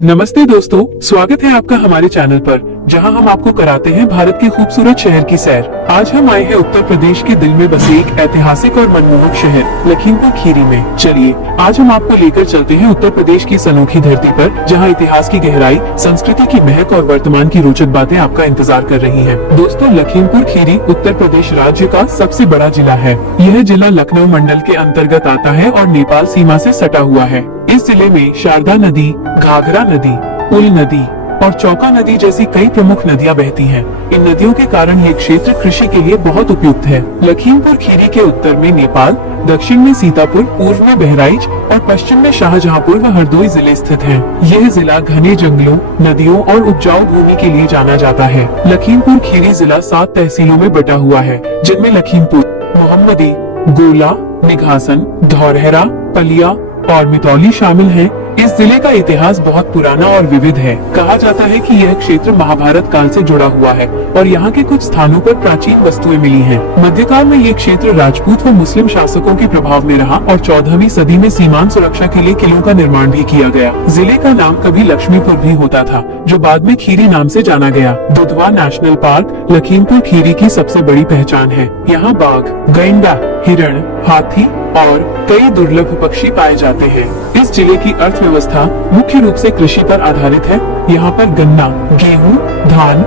नमस्ते दोस्तों, स्वागत है आपका हमारे चैनल पर, जहां हम आपको कराते हैं भारत के खूबसूरत शहर की सैर। आज हम आए हैं उत्तर प्रदेश के दिल में बसे एक ऐतिहासिक और मनमोहक शहर लखीमपुर खीरी में। चलिए आज हम आपको लेकर चलते हैं उत्तर प्रदेश की इस अनोखी धरती पर, जहां इतिहास की गहराई, संस्कृति की महक और वर्तमान की रोचक बातें आपका इंतजार कर रही हैं। दोस्तों, लखीमपुर खीरी उत्तर प्रदेश राज्य का सबसे बड़ा जिला है। यह जिला लखनऊ मंडल के अंतर्गत आता है और नेपाल सीमा से सटा हुआ है। इस जिले में शारदा नदी, घाघरा नदी, उल नदी और चौका नदी जैसी कई प्रमुख नदियां बहती हैं। इन नदियों के कारण ये क्षेत्र कृषि के लिए बहुत उपयुक्त है। लखीमपुर खीरी के उत्तर में नेपाल, दक्षिण में सीतापुर, पूर्व में बहराइच और पश्चिम में शाहजहांपुर व हरदोई जिले स्थित हैं। यह जिला घने जंगलों, नदियों और उपजाऊ भूमि के लिए जाना जाता है। लखीमपुर खीरी जिला 7 तहसीलों में बटा हुआ है, जिनमें लखीमपुर, मोहम्मदी, गोला, निघासन, धौरहरा, पलिया और मितौली शामिल हैं। इस जिले का इतिहास बहुत पुराना और विविध है। कहा जाता है कि यह क्षेत्र महाभारत काल से जुड़ा हुआ है और यहाँ के कुछ स्थानों पर प्राचीन वस्तुएं मिली हैं। मध्यकाल में ये क्षेत्र राजपूत व मुस्लिम शासकों के प्रभाव में रहा और 14वीं सदी में सीमांत सुरक्षा के लिए किलों का निर्माण भी किया गया। जिले का नाम कभी लक्ष्मीपुर भी होता था, जो बाद में खीरी नाम से जाना गया। दुधवा नेशनल पार्क लखीमपुर खीरी की सबसे बड़ी पहचान है। यहाँ बाघ, गैंडा, हिरण, हाथी और कई दुर्लभ पक्षी पाए जाते हैं। इस जिले की अर्थव्यवस्था मुख्य रूप से कृषि पर आधारित है। यहाँ पर गन्ना, गेहूं, धान,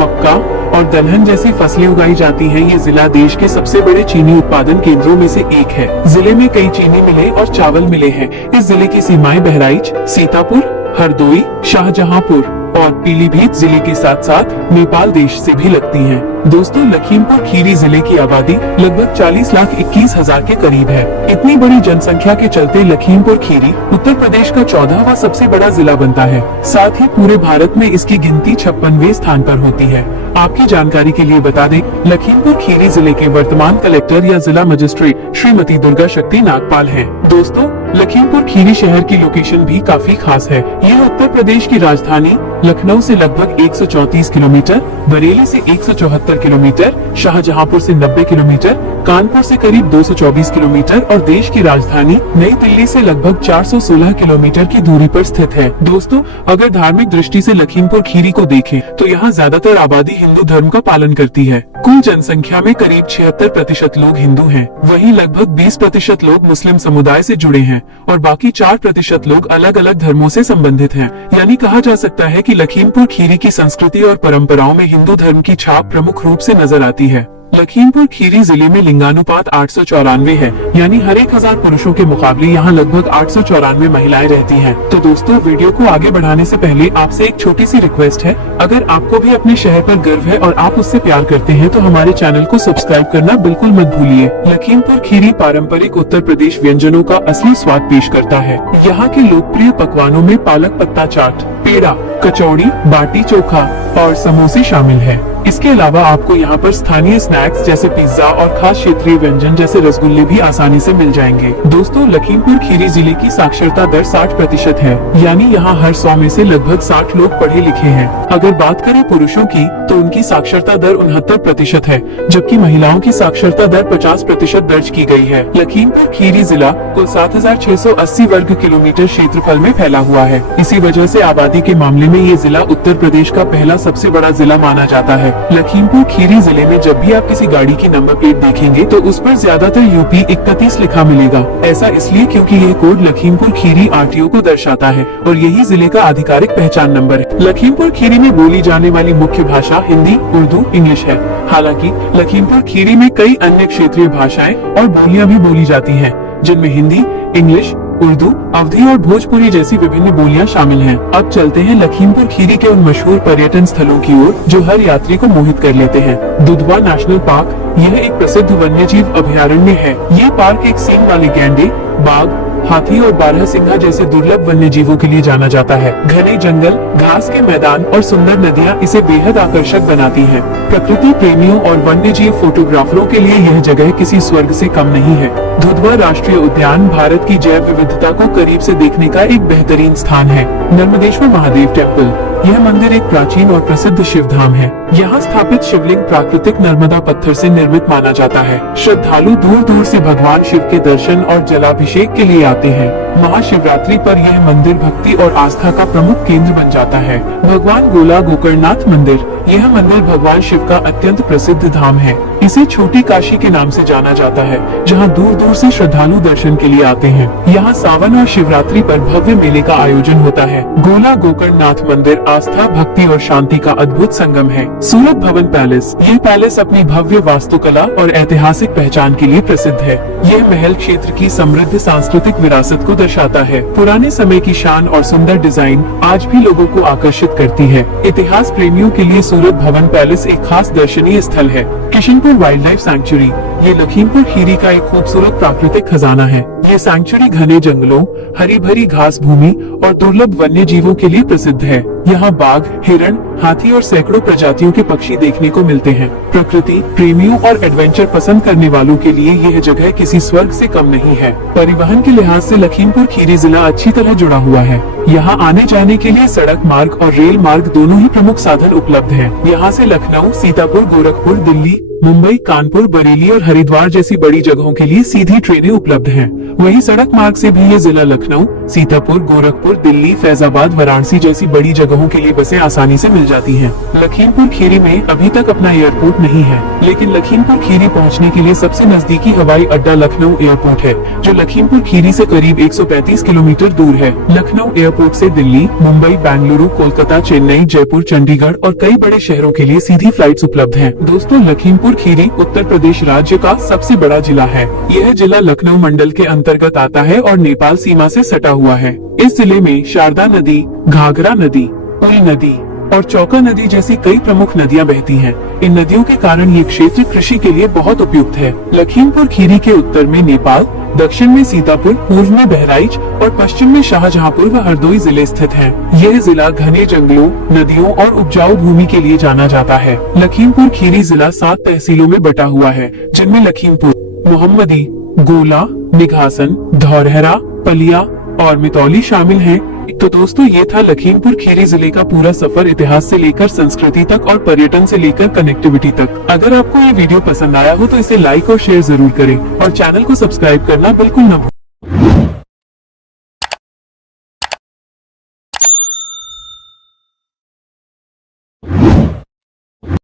मक्का और दलहन जैसी फसलें उगाई जाती हैं। ये जिला देश के सबसे बड़े चीनी उत्पादन केंद्रों में से एक है। जिले में कई चीनी मिलें और चावल मिले हैं। इस जिले की सीमाएं बहराइच, सीतापुर, हरदोई, शाहजहांपुर और पीलीभीत जिले के साथ साथ नेपाल देश से भी लगती हैं। दोस्तों, लखीमपुर खीरी जिले की आबादी लगभग 40,21,000 के करीब है। इतनी बड़ी जनसंख्या के चलते लखीमपुर खीरी उत्तर प्रदेश का 14वां सबसे बड़ा जिला बनता है। साथ ही पूरे भारत में इसकी गिनती 56वें स्थान पर होती है। आपकी जानकारी के लिए बता दें, लखीमपुर खीरी जिले के वर्तमान कलेक्टर या जिला मजिस्ट्रेट श्रीमती दुर्गा शक्ति नागपाल हैं। दोस्तों, लखीमपुर खीरी शहर की लोकेशन भी काफी खास है। यह उत्तर प्रदेश की राजधानी लखनऊ से लगभग 134 किलोमीटर, बरेली से 174 किलोमीटर, शाहजहांपुर से 90 किलोमीटर, कानपुर से करीब 224 किलोमीटर और देश की राजधानी नई दिल्ली से लगभग 416 किलोमीटर की दूरी पर स्थित है। दोस्तों, अगर धार्मिक दृष्टि से लखीमपुर खीरी को देखें तो यहाँ ज्यादातर आबादी हिंदू धर्म का पालन करती है। कुल जनसंख्या में करीब 76% लोग हिंदू हैं। वहीं लगभग 20% लोग मुस्लिम समुदाय से जुड़े हैं और बाकी 4% लोग अलग अलग धर्मों से संबंधित हैं। यानी कहा जा सकता है कि लखीमपुर खीरी की संस्कृति और परंपराओं में हिंदू धर्म की छाप प्रमुख रूप से नजर आती है। लखीमपुर खीरी जिले में लिंगानुपात 894 है, यानी हर 1000 पुरुषों के मुकाबले यहाँ लगभग 894 महिलाएं रहती हैं। तो दोस्तों, वीडियो को आगे बढ़ाने से पहले आपसे एक छोटी सी रिक्वेस्ट है। अगर आपको भी अपने शहर पर गर्व है और आप उससे प्यार करते हैं तो हमारे चैनल को सब्सक्राइब करना बिल्कुल मत भूलिए। लखीमपुर खीरी पारंपरिक उत्तर प्रदेश व्यंजनों का असली स्वाद पेश करता है। यहाँ के लोकप्रिय पकवानों में पालक पत्ता चाट, पेड़ा, कचौड़ी, बाटी चोखा और समोसे शामिल है। इसके अलावा आपको यहाँ पर स्थानीय स्नैक्स जैसे पिज्जा और खास क्षेत्रीय व्यंजन जैसे रसगुल्ले भी आसानी से मिल जाएंगे। दोस्तों, लखीमपुर खीरी जिले की साक्षरता दर 60% है, यानी यहाँ हर 100 में से लगभग 60 लोग पढ़े लिखे हैं। अगर बात करें पुरुषों की तो उनकी साक्षरता दर 69% है, जबकि महिलाओं की साक्षरता दर 50% दर्ज की गई है। लखीमपुर खीरी जिला कुल 7,680 वर्ग किलोमीटर क्षेत्रफल में फैला हुआ है। इसी वजह से आबादी के मामले में ये जिला उत्तर प्रदेश का पहला सबसे बड़ा जिला माना जाता है। लखीमपुर खीरी जिले में जब भी आप किसी गाड़ी की नंबर प्लेट देखेंगे तो उस पर ज्यादातर यूपी 31 लिखा मिलेगा। ऐसा इसलिए क्योंकि यह कोड लखीमपुर खीरी आरटीओ को दर्शाता है और यही जिले का आधिकारिक पहचान नंबर है। लखीमपुर खीरी में बोली जाने वाली मुख्य भाषा हिंदी, उर्दू, इंग्लिश है। हालांकि लखीमपुर खीरी में कई अन्य क्षेत्रीय भाषाएं और बोलियां भी बोली जाती हैं, जिनमें हिंदी, इंग्लिश, उर्दू, अवधी और भोजपुरी जैसी विभिन्न बोलियां शामिल हैं। अब चलते हैं लखीमपुर खीरी के उन मशहूर पर्यटन स्थलों की ओर जो हर यात्री को मोहित कर लेते हैं। दुधवा नेशनल पार्क यह एक प्रसिद्ध वन्यजीव अभयारण्य है। ये पार्क एक सींग वाले गैंडे, बाघ, हाथी और बारहसिंघा जैसे दुर्लभ वन्य जीवों के लिए जाना जाता है। घने जंगल, घास के मैदान और सुंदर नदियां इसे बेहद आकर्षक बनाती हैं। प्रकृति प्रेमियों और वन्य जीव फोटोग्राफरों के लिए यह जगह किसी स्वर्ग से कम नहीं है। दुधवा राष्ट्रीय उद्यान भारत की जैव विविधता को करीब से देखने का एक बेहतरीन स्थान है। नर्मदेश्वर महादेव टेम्पल यह मंदिर एक प्राचीन और प्रसिद्ध शिव धाम है। यहाँ स्थापित शिवलिंग प्राकृतिक नर्मदा पत्थर से निर्मित माना जाता है। श्रद्धालु दूर दूर से भगवान शिव के दर्शन और जलाभिषेक के लिए आते हैं। महाशिवरात्रि पर यह मंदिर भक्ति और आस्था का प्रमुख केंद्र बन जाता है। भगवान गोला गोकर्णनाथ मंदिर, यह मंदिर भगवान शिव का अत्यंत प्रसिद्ध धाम है। इसे छोटी काशी के नाम से जाना जाता है, जहां दूर दूर से श्रद्धालु दर्शन के लिए आते हैं। यहाँ सावन और शिवरात्रि पर भव्य मेले का आयोजन होता है। गोला गोकर्णनाथ मंदिर आस्था, भक्ति और शांति का अद्भुत संगम है। सूरत भवन पैलेस, यह पैलेस अपनी भव्य वास्तुकला और ऐतिहासिक पहचान के लिए प्रसिद्ध है। यह महल क्षेत्र की समृद्ध सांस्कृतिक विरासत को दर्शाता है। पुराने समय की शान और सुंदर डिजाइन आज भी लोगों को आकर्षित करती है। इतिहास प्रेमियों के लिए सूरत भवन पैलेस एक खास दर्शनीय स्थल है। किशनपुर वाइल्ड लाइफ सैंक्चुरी, ये लखीमपुर खीरी का एक खूबसूरत प्राकृतिक खजाना है। ये सैंक्चुरी घने जंगलों, हरी भरी घास भूमि और दुर्लभ वन्य जीवों के लिए प्रसिद्ध है। यहाँ बाघ, हिरण, हाथी और सैकड़ों प्रजातियों के पक्षी देखने को मिलते हैं। प्रकृति प्रेमियों और एडवेंचर पसंद करने वालों के लिए यह जगह किसी स्वर्ग से कम नहीं है। परिवहन के लिहाज से लखीमपुर खीरी जिला अच्छी तरह जुड़ा हुआ है। यहाँ आने जाने के लिए सड़क मार्ग और रेल मार्ग दोनों ही प्रमुख साधन उपलब्ध हैं। यहाँ से लखनऊ, सीतापुर, गोरखपुर, दिल्ली, मुंबई, कानपुर, बरेली और हरिद्वार जैसी बड़ी जगहों के लिए सीधी ट्रेनें उपलब्ध हैं। वहीं सड़क मार्ग से भी ये जिला लखनऊ, सीतापुर, गोरखपुर, दिल्ली, फैजाबाद, वाराणसी जैसी बड़ी जगहों के लिए बसें आसानी से मिल जाती हैं। लखीमपुर खीरी में अभी तक अपना एयरपोर्ट नहीं है, लेकिन लखीमपुर खीरी पहुंचने के लिए सबसे नजदीकी हवाई अड्डा लखनऊ एयरपोर्ट है, जो लखीमपुर खीरी से करीब 135 किलोमीटर दूर है। लखनऊ एयरपोर्ट से दिल्ली, मुंबई, बेंगलुरु, कोलकाता, चेन्नई, जयपुर, चंडीगढ़ और कई बड़े शहरों के लिए सीधी फ्लाइट्स उपलब्ध हैं। दोस्तों, लखीमपुर खीरी उत्तर प्रदेश राज्य का सबसे बड़ा जिला है। यह जिला लखनऊ मंडल के अंतर्गत आता है और नेपाल सीमा से सटा हुआ है। इस जिले में शारदा नदी, घाघरा नदी, उल नदी और चौका नदी जैसी कई प्रमुख नदियां बहती हैं। इन नदियों के कारण ये क्षेत्र कृषि के लिए बहुत उपयुक्त है। लखीमपुर खीरी के उत्तर में नेपाल, दक्षिण में सीतापुर, पूर्व में बहराइच और पश्चिम में शाहजहांपुर व हरदोई जिले स्थित हैं। यह जिला घने जंगलों, नदियों और उपजाऊ भूमि के लिए जाना जाता है। लखीमपुर खीरी जिला 7 तहसीलों में बटा हुआ है, जिनमें लखीमपुर, मोहम्मदी, गोला, निघासन, धौरहरा, पलिया और मितौली शामिल हैं। तो दोस्तों, ये था लखीमपुर खीरी जिले का पूरा सफर, इतिहास से लेकर संस्कृति तक और पर्यटन से लेकर कनेक्टिविटी तक। अगर आपको ये वीडियो पसंद आया हो तो इसे लाइक और शेयर जरूर करें और चैनल को सब्सक्राइब करना बिल्कुल न भूलें।